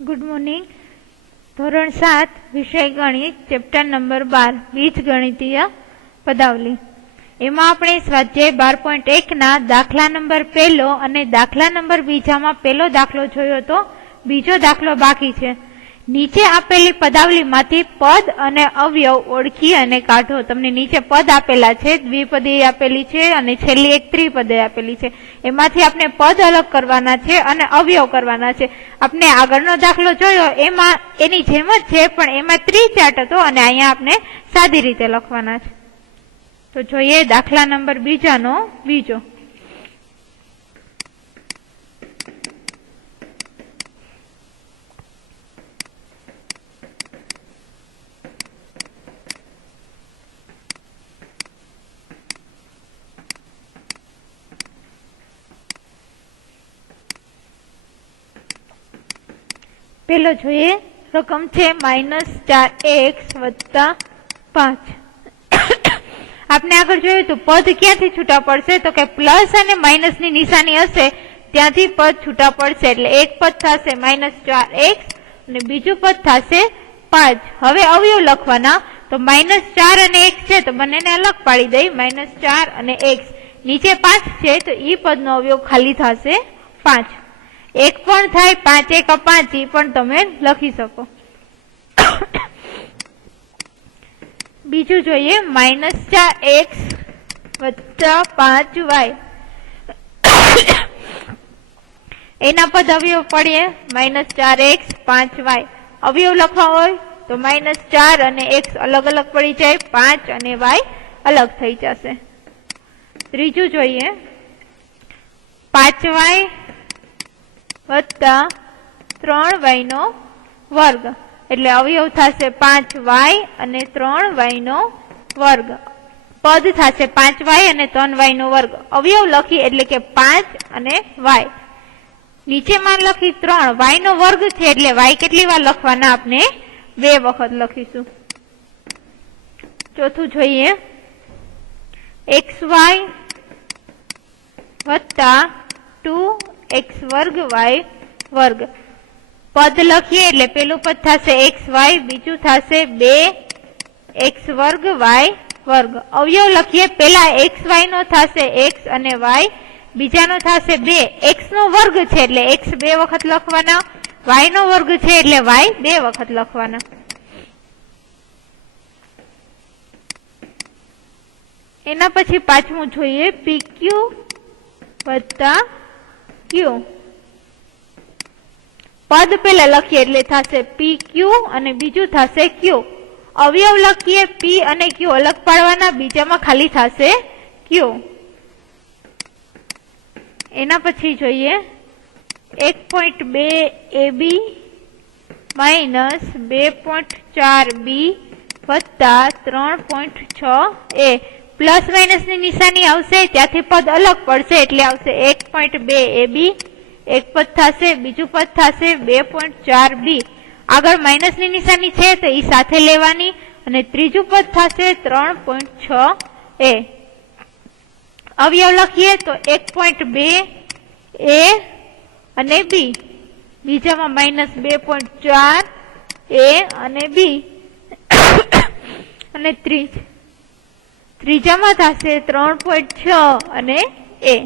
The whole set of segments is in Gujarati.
Good morning. ધોરણ 7 વિષય ગણિત ચેપ્ટર નંબર 12 બીજગણિતીય પદાવલી. એમાં આપણે સ્વાધ્યાય 12.1 ના દાખલા નંબર પહેલો અને દાખલા નંબર બીજામાં પહેલો દાખલો જોયો હતો. બીજો દાખલો બાકી છે. નીચે આપેલી પદાવલીમાંથી પદ અને અવયવ ઓળખી અને કાઢો. તમને નીચે પદ આપેલા છે, દ્વિપદી આપેલી છે અને છેલ્લી એક ત્રિપદી આપેલી છે. એમાંથી આપણે પદ અલગ કરવાના છે અને અવયવ કરવાના છે. આપણે આગળનો દાખલો જોયો એમાં એની જેમ જ છે, પણ એમાં ત્રિચાર્ટ હતો અને અહીંયા આપણે સાદી રીતે લખવાના છે. તો જોઈએ દાખલા નંબર બીજાનો બીજો. પેલો જોઈએ, રકમ છે -4x + 5. આપણે આગળ જોયું તો પદ ક્યાંથી છૂટા પડશે, તો કે પ્લસ અને માઇનસ ની નિશાની હશે ત્યાંથી પદ છૂટા પડશે. એટલે એક પદ થશે -4x અને બીજું પદ થશે 5. હવે અવયવ લખવાના, તો -4 અને x છે તો બંનેને અલગ પાડી દઈ. -4 અને x, નીચે 5 છે તો ઈ પદનો અવયવ ખાલી થશે 5. એક પણ થાય, 5 × 5 ઈ પણ તમે લખી શકો. બીજું જોઈએ, -4x + 5y. એના પદ અવયવ પડીએ -4x 5y. અવયવ લખવા હોય તો -4 અને x અલગ અલગ પડી જાય, 5 અને y અલગ થઈ જશે. ત્રીજું જોઈએ, 5y + 3y². એટલે અવયવ થશે 5y અને 3y². પદ થશે 5y અને 3y². અવયવ લખી એટલે કે 5 અને y. નીચેમાં લખી 3y² છે એટલે y કેટલી વાર લખવાના, આપણે 2 વખત લખીશું. ચોથું જોઈએ, xy + 2x²y². પદ લખીએ એટલે પેલું પદ થશે xy, બીજું થશે 2x²y². અવયવ લખીએ, પેલા xy નો થશે x અને y, બીજાનો થશે 2. x નો વર્ગ છે એટલે x 2 વખત લખવાના, y નો વર્ગ છે એટલે y 2 વખત લખવાના. એના પછી પાંચમું જોઈએ, pq + q. પદ પેલા લખીએ એટલે થશે pq અને બીજું થશે q. અવયવ લખીએ, p અને q અલગ પાડવાના, બીજામાં ખાલી થશે q. એના પછી જોઈએ, 1.2 ab - 2.4b + 3.6a. Plus minus ની નિશાની આવશે ત્યાંથી પદ અલગ પડશે એટલે આવશે 1.2 ab. એક પદ થશે, બીજું પદ થશે 2.4b. આગળ માઇનસ ની નિશાની છે તો એ સાથે લેવાની અને ત્રીજું પદ થશે 3.6a. અવયવ લખીએ તો 1.2 a અને b, બીજામાં -2.4 a અને b અને ત્રીજામાં થશે 3.6 અને a.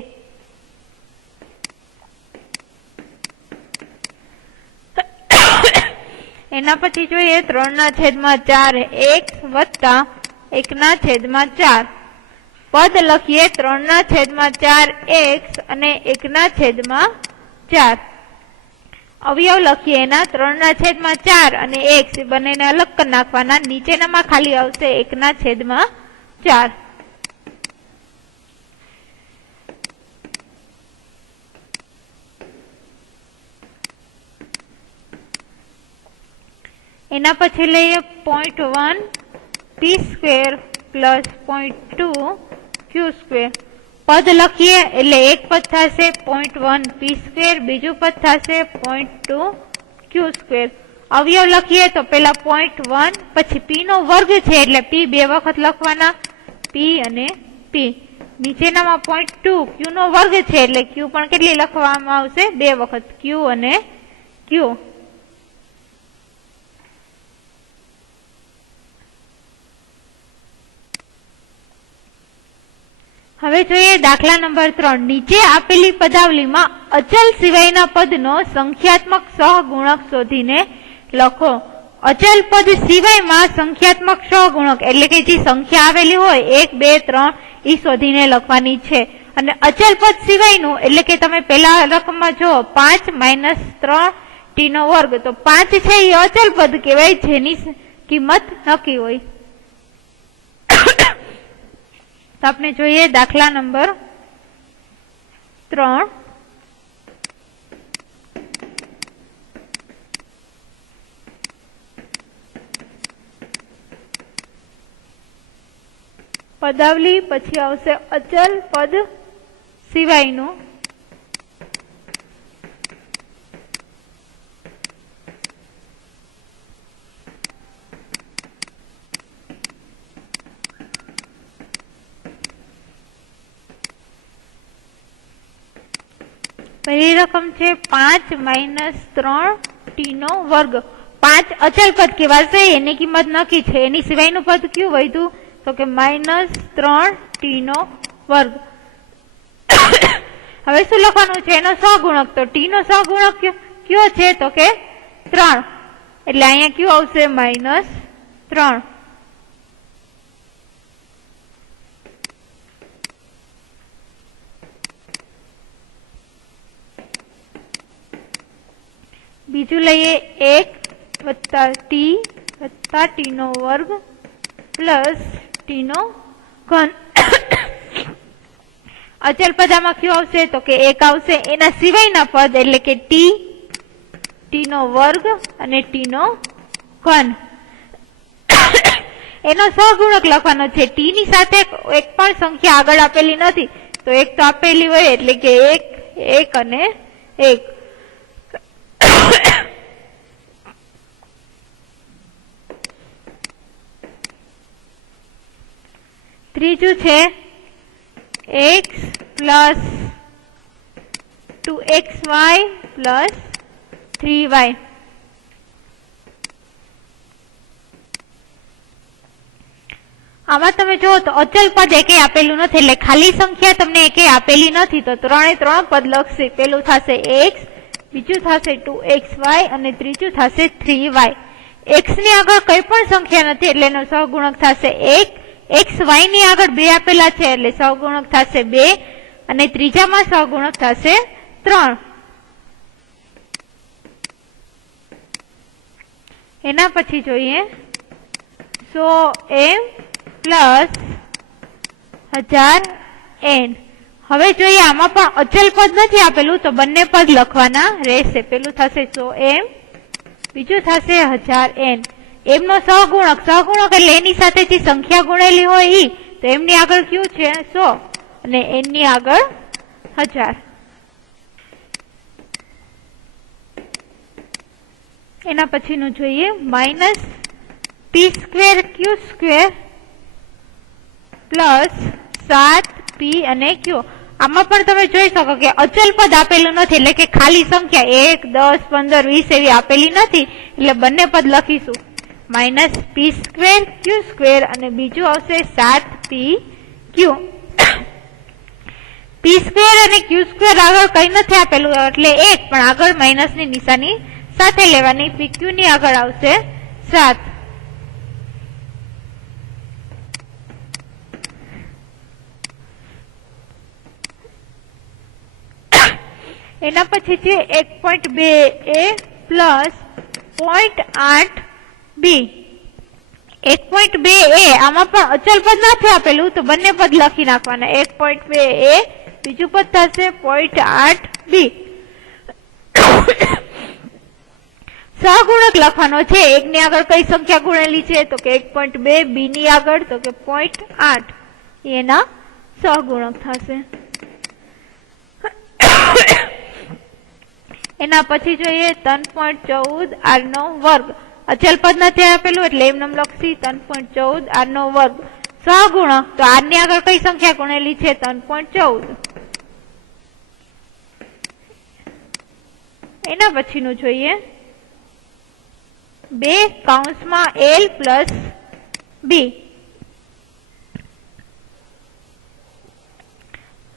એના પછી જોઈએ, 3/4x + 1/4. પદ લખીએ, 3/4x અને 1/4. અવયવ લખીએ એના 3/4 અને x બંનેને અલગ કરી નાખવાના, નીચેનામાં ખાલી આવશે 1/4. એના પછી લઈએ 0.1 p² + 0.2 q². પદ લખીએ એટલે એક પદ થશે 0.1 p², બીજું પદ થશે 0.2 q². અવયવ લખીએ તો પેલા 0.1 પછી p નો વર્ગ છે એટલે p 2 વખત લખવાના, p અને p. નીચેનામાં 0.2 q નો વર્ગ છે એટલે q પણ કેટલી લખવામાં આવશે, 2 વખત q અને q. હવે જોઈએ દાખલા નંબર 3. નીચે આપેલી પદાવલીમાં અચલ સિવાયના પદનો સંખ્યાત્મક સહગુણક શોધીને લખો. અચલ પદ સિવાયમાં સંખ્યાત્મક સહગુણક એટલે કે જે સંખ્યા આવેલી હોય 1, 2, 3 એ શોધીને લખવાની છે. અને અચલ પદ સિવાયનું એટલે કે તમે પેલા રકમમાં જો 5 - 3 t નો વર્ગ, તો 5 છે એ અચલ પદ કહેવાય જેની કિંમત નક્કી હોય. તો આપણે જોઈએ દાખલા નંબર 3. પદાવલી પછી આવશે અચલ પદ સિવાયનું. પહેલી રકમ છે 5 - 3 t નો વર્ગ. 5 અચલ પદ કહેવાશે, એની કિંમત નક્કી છે. એની સિવાયનું પદ કયું વધ્યું? તો કે -3 t નો વર્ગ. હવે શું લખવાનું છે? એનો સહગુણક. તો t નો સહગુણક કયો છે? તો કે 3. એટલે અહીંયા કયું આવશે? -3. બીજું લઈએ 1 + t નો વર્ગ + t નો ઘન. અચલ પદ આમાં કયું આવશે? તો કે 1 આવશે. એના સિવાયના પદ એટલે કે t નો વર્ગ અને t નો ઘન. એનો સહગુણક લખવાનો છે. t ની સાથે એક પણ સંખ્યા આગળ આપેલી નથી, તો એક તો આપેલી હોય એટલે કે 1 અને 1. ત્રીજું છે x + 2xy + 3y. આમાં તમે જુઓ તો અચલ પદ એકેય આપેલું નથી, એટલે ખાલી સંખ્યા તમને એકેય આપેલી નથી. તો 3 પદ લખશે. પેલું થશે x, બીજું થશે 2xy અને ત્રીજું થશે 3y. x ની આગળ કઈ પણ સંખ્યા નથી એટલે એનો સહગુણક થશે 1. x y ની આગળ 2 આપેલા છે એટલે સહગુણક થશે 2 અને ત્રીજામાં સહગુણક થશે 3. એના પછી જોઈએ 100m + 1000n. હવે જોઈએ આમાં પણ અચલ પદ નથી આપેલું, તો બંને પદ લખવાના રહેશે. પેલું થશે 100m, બીજું થશે 1000n. એમનો સહગુણક એટલે એની સાથે જે સંખ્યા ગુણેલી હોય ઈ, તો એમની આગળ કયું છે? 100 અને એની આગળ 1000. એના પછીનું જોઈએ -p²q² + 7p અને q. આમાં પણ તમે જોઈ શકો કે અચલ પદ આપેલું નથી, એટલે કે ખાલી સંખ્યા 1, 10, 15, 20 એવી આપેલી નથી, એટલે બંને પદ લખીશું. -p²q² અને બીજું આવશે 7pq. p² અને q² આગળ કઈ નથી આપેલું એટલે 1, પણ આગળ માઇનસની નિશાની સાથે લેવાની. pq ની આગળ આવશે 7. એના પછી છે 1.2a + 0.8b. 1.2a આમાં પણ અચલ પદ નથી આપેલું, તો બંને પદ લખી નાખવાના. 1.2a, બીજું પદ થશે 0.8b. સહગુણક લખવાનો છે. 1 ની આગળ કઈ સંખ્યા ગુણેલી છે? તો કે 1.2. b ની આગળ તો કે 0.8, એના સહગુણક થશે. એના પછી જોઈએ 3.14 r². અચલ પદ નથી આપેલું એટલે એમને લખશી 3.14 r². સહગુણક તો r ની આગળ કઈ સંખ્યા ગુણેલી છે? 3.14. એના પછીનું જોઈએ 2 + b.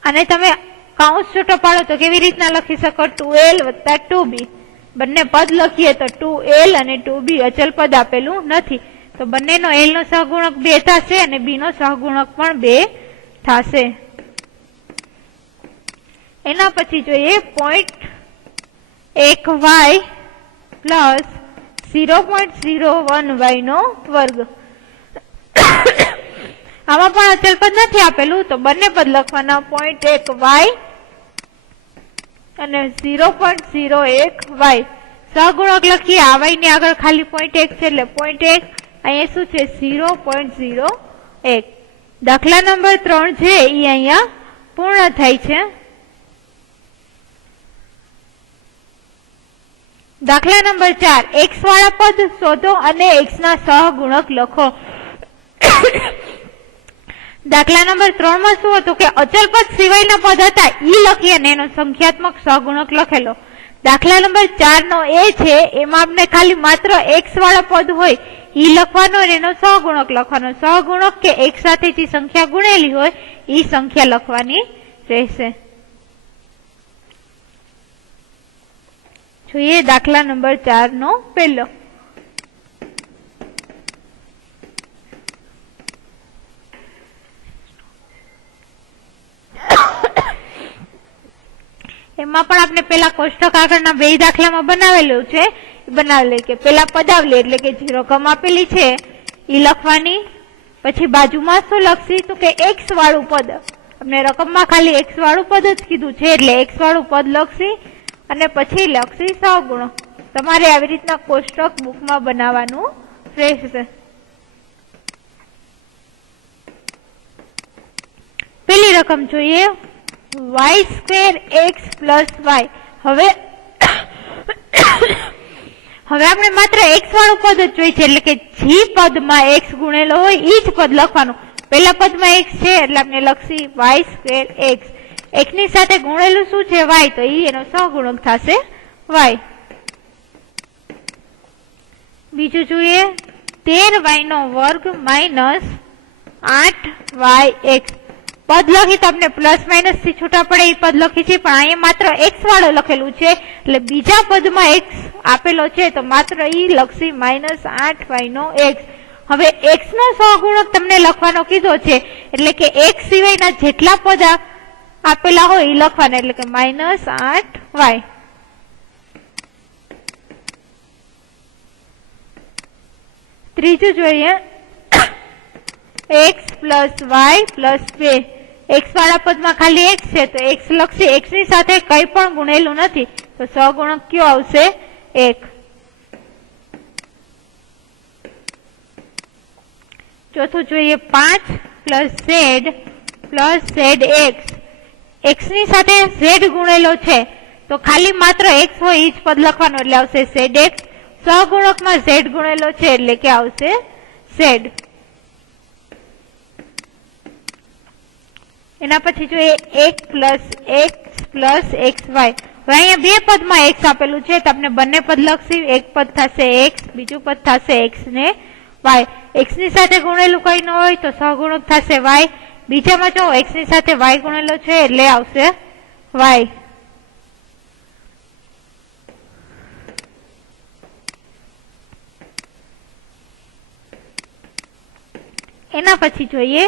અને તમે કાઉન્સ છૂટો પાડો તો કેવી રીતના લખી શકો? 2l વત્તા 2b. બંને પદ લખીએ તો 2l અને 2b અચલ પદ આપેલું નથી, તો બંનેનો l નો સહગુણક 2 થશે અને b નો સહગુણક પણ 2 થશે. એના પછી જોઈએ 0.1y પ્લસ 0.01y નો વર્ગ. આમાં પણ અચલ પદ નથી આપેલું, તો બંને પદ લખવાના 0.1y અને 0.01y. સહગુણક લખીએ, આ y ની આગળ ખાલી 0.1 છે એટલે 0.1, અહીંયા શું છે 0.01. દાખલા નંબર 3 છે એ અહીંયા પૂર્ણ થાય છે. દાખલા નંબર 4, x વાળા પદ શોધો અને x ના સહગુણક લખો. દાખલા નંબર 3 માં શું હતું કે અચલ પદ સિવાયના પદ હતા ઈ લખી અને એનો સંખ્યાત્મક સહગુણક લખેલો. દાખલા નંબર 4 નો એ છે એમાં આપણે ખાલી માત્ર x વાળા પદ હોય ઈ લખવાનો અને એનો સહગુણક લખવાનો. સહગુણક કે x સાથે જે સંખ્યા ગુણેલી હોય ઈ સંખ્યા લખવાની રહેશે. જોઈએ દાખલા નંબર 4 નો પહેલો. એમાં પણ આપણે પેલા કોષ્ટક આગળના બે દાખલામાં બનાવેલું છે, બનાવેલી કે પેલા પદાવલી એટલે કે જે રકમ આપેલી છે એ લખવાની. પછી બાજુમાં શું લખશી તો કે x વાળું પદ, આપણે રકમમાં ખાલી x વાળું પદ જ કીધું છે એટલે x વાળું પદ લખશી અને પછી લખશી સહગુણક. તમારે આવી રીતના કોષ્ટક બુકમાં બનાવવાનું રહેશે. પેલી રકમ જોઈએ y² x પ્લસ y. હવે આપણે માત્ર x વાળું પદ જ જોઈએ છે એટલે કે જે પદમાં x ગુણેલો હોય એ જ પદ લખવાનું. પેલા પદમાં x છે એટલે આપણે લખશી y² x. x ની સાથે ગુણેલું શું છે y, તો એનો સહગુણક થશે y. બીજું જોઈએ 13y નો વર્ગ માઇનસ 8yx. પદ લખી તો આપણે પ્લસ માઇનસ થી છૂટા પડે એ પદ લખી છે, પણ અહીંયા માત્ર x વાળો લખેલું છે એટલે બીજા પદમાં x આપેલો છે તો માત્ર ઈ લખશી માઇનસ 8y નો x. હવે x નો સહગુણક તમને લખવાનો કીધો છે એટલે કે x સિવાયના જેટલા પદ આપેલા હોય એ લખવાના એટલે કે માઇનસ 8y. ત્રીજું જોઈએ x plus y plus 2. x વાળા પદમાં ખાલી x છે તો x લખશે, x ની સાથે કઈ પણ ગુણેલું નથી તો સહગુણક કયો આવશે 1. ચોથું જોઈએ 5 plus z plus zx. x ની સાથે z ગુણેલો છે તો ખાલી માત્ર x હોય એ જ પદ લખવાનું એટલે આવશે zx. સહગુણકમાં z ગુણેલો છે એટલે કે આવશે z. એના પછી જોઈએ 1 પ્લસ x પ્લસ xy. હવે અહીંયા બે પદમાં x આપેલું છે તો આપણે બંને પદ લખશી. એક પદ થશે x, બીજું પદ થશે x ને y. x ની સાથે ગુણેલું કઈ ન હોય તો સહગુણક થશે y. બીજામાં જો x ની સાથે y ગુણેલો છે એટલે આવશે y. એના પછી જોઈએ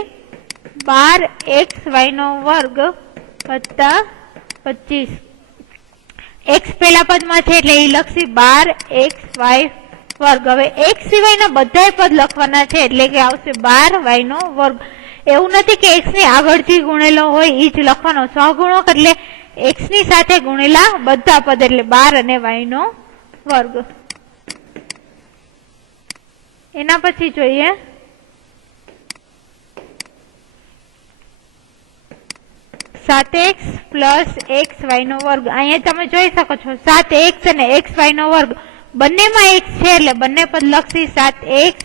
12xy નો વર્ગ વત્તા 25. x પેલા પદમાં છે એટલે એ લખશી 12xy વર્ગ. હવે x સિવાયના બધા પદ લખવાના છે એટલે કે આવશે 12y નો વર્ગ. એવું નથી કે x ની આગળ જે ગુણેલો હોય એ જ લખવાનો. સહગુણક એટલે x ની સાથે ગુણેલા બધા પદ એટલે 12 અને y નો વર્ગ. એના પછી જોઈએ 7x પ્લસ xy નો વર્ગ. અહીંયા તમે જોઈ શકો છો 7x અને xy નો વર્ગ બંનેમાં x છે એટલે બંને પદ લખશી 7x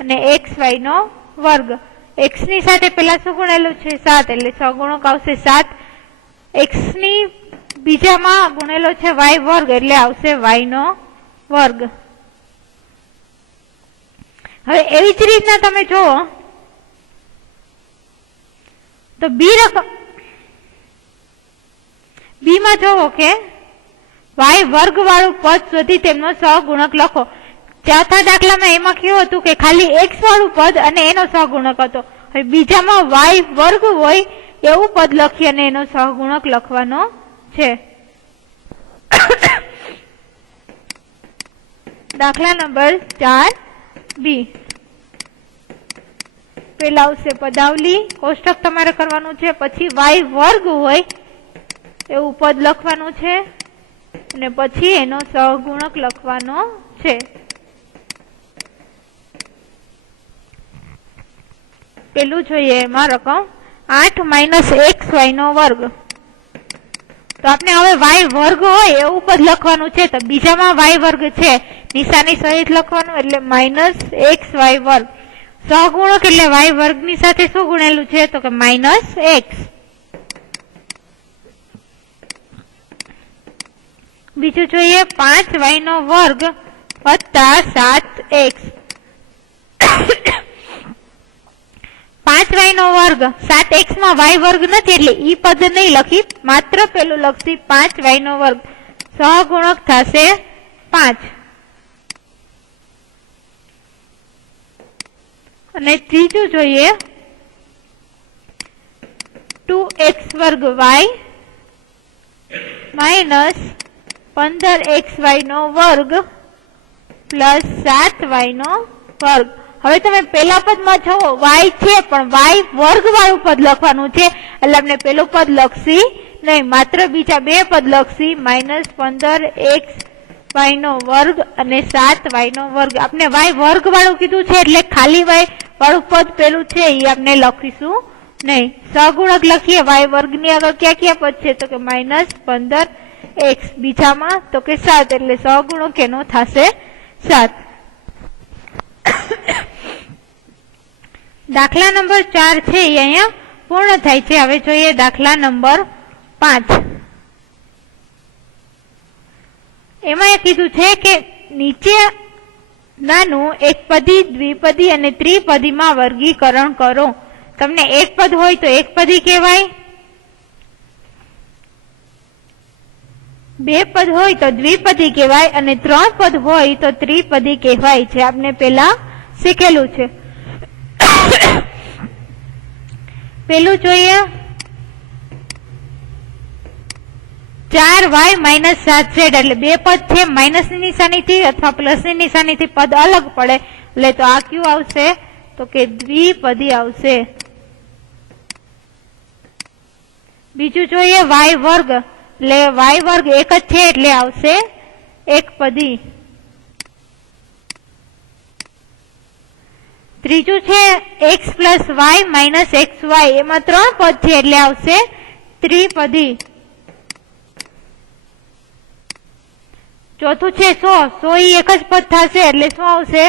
અને xy નો વર્ગ. x ની સાથે પેલા શું ગુણેલું છે 7 એટલે સહગુણક આવશે 7. x ની બીજામાં ગુણેલો છે y વર્ગ એટલે આવશે y નો વર્ગ. હવે એવી જ રીતના તમે જુઓ તો બી રકમ બી માં જોવો કે વાય વર્ગ વાળું પદ શોધી તેમનો સહગુણક લખો. ચોથા દાખલામાં એમાં કેવું હતું કે ખાલી એક્સ વાળું પદ અને એનો સહગુણક હતો. હવે બીજામાં વાય વર્ગ હોય એવું પદ લખી અને એનો સહગુણક લખવાનો છે. દાખલા નંબર 4 બી. પેલા આવશે પદાવલી, કોષ્ટક તમારે કરવાનું છે, પછી વાય વર્ગ હોય એવું પદ લખવાનું છે અને પછી એનો સહગુણક લખવાનો છે. પેલું જોઈએ એમાં રકમ 8 - xy નો વર્ગ. તો આપણે હવે વાય વર્ગ હોય એવું પદ લખવાનું છે. તો બીજામાં વાય વર્ગ છે, નિશાની સહિત લખવાનું એટલે -xy વર્ગ. સહગુણક એટલે વાય વર્ગની સાથે શું ગુણેલું છે? તો કે -x. બીજું જોઈએ 5y નો વર્ગ વત્તા 7x. 5y નો વર્ગ 7x માં y વર્ગ નથી એટલે ઈ પદ નહીં લખી, માત્ર પેલું લખી 5y નો વર્ગ. સહગુણક થશે 5. અને ત્રીજું જોઈએ 2x વર્ગ y માઇનસ 15xy નો વર્ગ પ્લસ 7y નો વર્ગ. હવે તમે પેલા પદમાં છો y છે પણ y વર્ગ વાળું પદ લખવાનું છે એટલે આપણે પેલું પદ લખશી નહીં, માત્ર બીજા બે પદ લખશી -15xy નો વર્ગ અને 7y નો વર્ગ. આપણે y વર્ગ વાળું કીધું છે એટલે ખાલી y વાળું પદ પેલું છે એ આપણે લખીશું નહીં. સહગુણક લખીએ y વર્ગ ની આગળ ક્યાં ક્યાં પદ છે? તો કે -15x, બીજામાં તો કે 7 એટલે સહગુણક એનો થશે 7. દાખલા નંબર 4 છે એ અહીંયા પૂર્ણ થાય છે. હવે જોઈએ દાખલા નંબર 5. એમાં એ કીધું છે કે નીચે નાનું એકપદી, દ્વિપદી અને ત્રિપદીમાં વર્ગીકરણ કરો. તમને એક પદ હોય તો એકપદી કહેવાય, બે પદ હોય તો દ્વિપદી કહેવાય અને 3 પદ હોય તો ત્રિપદી કહેવાય છે. આપણે પેલા શીખેલું છે. પેલું જોઈએ 4y - 7z એટલે બે પદ છે, માઇનસ ની નિશાનીથી અથવા પ્લસ ની નિશાનીથી પદ અલગ પડે એટલે તો આ કયું આવશે? તો કે દ્વિપદી આવશે. બીજું જોઈએ y વર્ગ એટલે y વર્ગ એક જ છે એટલે આવશે એકપદી. ત્રીજું છે x + y - xy એમાં 3 પદ છે એટલે આવશે ત્રિપદી. ચોથું છે 100 ઈ એક જ પદ થશે એટલે શું આવશે?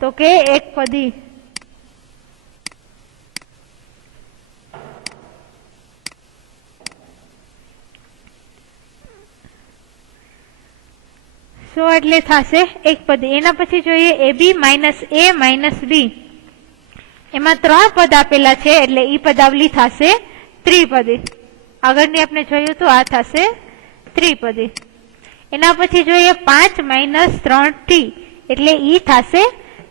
તો કે એકપદી. એટલે થશે એકપદી. એના પછી જોઈએ ab - a - b એમાં 3 પદ આપેલા છે એટલે ઈ પદાવલી થશે ત્રિપદી. આગળની આપણે જોયું તો આ થશે ત્રિપદી. એના પછી જોઈએ 5 - 3t એટલે ઈ થશે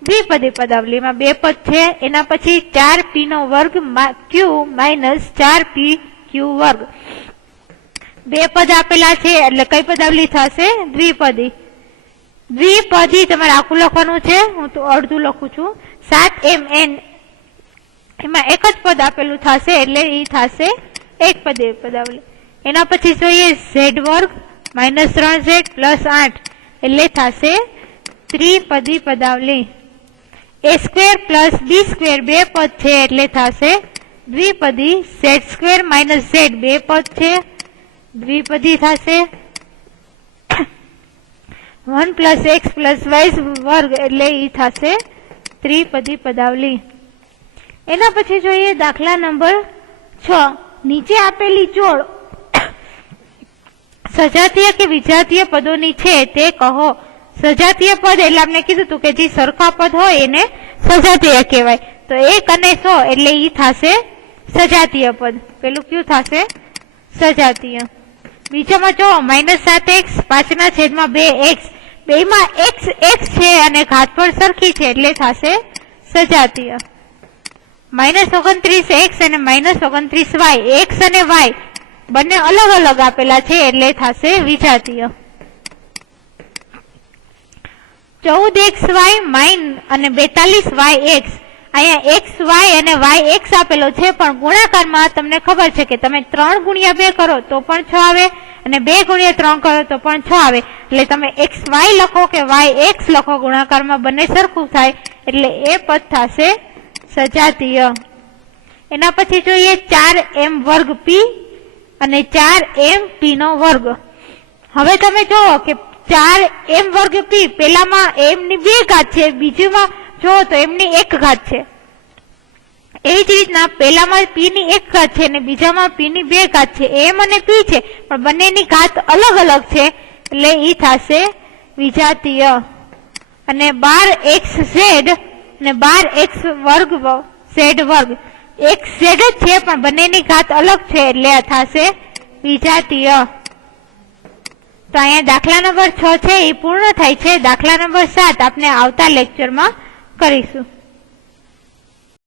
દ્વિપદી પદાવલીમાં બે પદ છે. એના પછી 4p નો વર્ગ q - 4p q વર્ગ બે પદ આપેલા છે એટલે કઈ પદાવલી થશે? દ્વિપદી. દ્વિપદી તમારે આખું લખવાનું છે, હું તો અડધું લખું છું. 7mn એમાં એક જ પદ આપેલું થશે એટલે ઈ થશે એકપદી પદાવલી. એના પછી જોઈએ z વર્ગ -3z + 8 એટલે થશે ત્રિપદી પદાવલી. a² + b² બે પદ છે એટલે થશે દ્વિપદી. z² - z બે પદ છે દ્વિપદી થશે. 1 + x + y વર્ગ એટલે ઈ થશે ત્રિપદી પદાવલી. એના પછી જોઈએ દાખલા નંબર 6. નીચે આપેલી જોડ સજાતીય કે વિજાતીય પદોની છે તે કહો. સજાતીય પદ એટલે આપણે કીધું હતું કે જે સરખા પદ હોય એને સજાતીય કહેવાય. તો 1 અને 100 એટલે ઈ થશે સજાતીય પદ. પેલું કયું થશે? સજાતીય. બીજામાં જો -7x 5/2x બેમાં x છે અને ઘાત પણ સરખી છે એટલે થશે સજાતીય. -29x અને -29y x અને y બંને અલગ અલગ આપેલા છે એટલે થશે વિજાતીય. 14xy અને 42yx અહીંયા x y અને y x આપેલો છે પણ ગુણાકારમાં તમને ખબર છે કે તમે 3 × 2 કરો તો પણ 6 આવે અને 2 × 3 કરો તો પણ 6 આવે. એટલે તમે x y લખો કે y x લખો ગુણાકારમાં બંને સરખું થાય એટલે એ પદ થશે સજાતીય. એના પછી જોઈએ 4m² p અને 4m p નો વર્ગ. હવે તમે જુઓ કે 4m² p પેલામાં m ની 2 ઘાત છે, બીજુમાં જો તો m ની 1 ઘાત છે. એવી જ રીતના પેલામાં p ની 1 ઘાત છે અને બીજામાં p ની 2 ઘાત છે. m અને p છે પણ બંનેની ઘાત અલગ અલગ છે એટલે ઈ થશે વિજાતીય. અને 12xz અને 12x² z² એક z જ છે પણ બંનેની ઘાત અલગ છે એટલે આ થશે વિજાતીય. તો અહીંયા દાખલા નંબર 6 છે એ પૂર્ણ થાય છે. દાખલા નંબર 7 આપણે આવતા લેક્ચરમાં કરીશું.